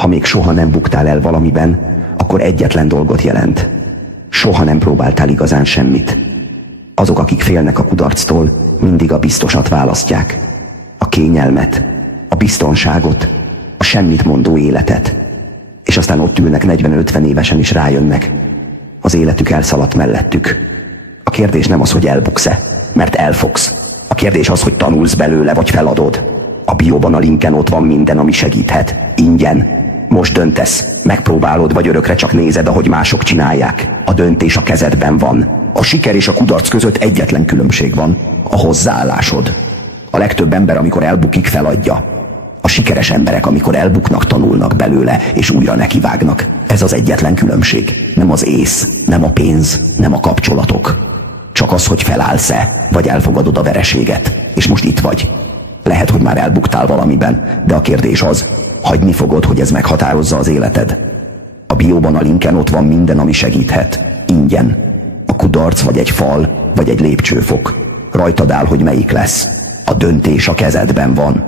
Ha még soha nem buktál el valamiben, akkor egyetlen dolgot jelent. Soha nem próbáltál igazán semmit. Azok, akik félnek a kudarctól, mindig a biztosat választják. A kényelmet, a biztonságot, a semmit mondó életet. És aztán ott ülnek 40-50 évesen is rájönnek. Az életük elszaladt mellettük. A kérdés nem az, hogy elbuksz-e, mert elfogsz. A kérdés az, hogy tanulsz belőle, vagy feladod. A bióban a linken ott van minden, ami segíthet. Ingyen. Most döntesz. Megpróbálod, vagy örökre csak nézed, ahogy mások csinálják. A döntés a kezedben van. A siker és a kudarc között egyetlen különbség van. A hozzáállásod. A legtöbb ember, amikor elbukik, feladja. A sikeres emberek, amikor elbuknak, tanulnak belőle, és újra nekivágnak. Ez az egyetlen különbség. Nem az ész, nem a pénz, nem a kapcsolatok. Csak az, hogy felállsz-e, vagy elfogadod a vereséget. És most itt vagy. Lehet, hogy már elbuktál valamiben, de a kérdés az, hagyni fogod, hogy ez meghatározza az életed. A bióban a linken ott van minden, ami segíthet. Ingyen. A kudarc vagy egy fal, vagy egy lépcsőfok. Rajtad áll, hogy melyik lesz. A döntés a kezedben van.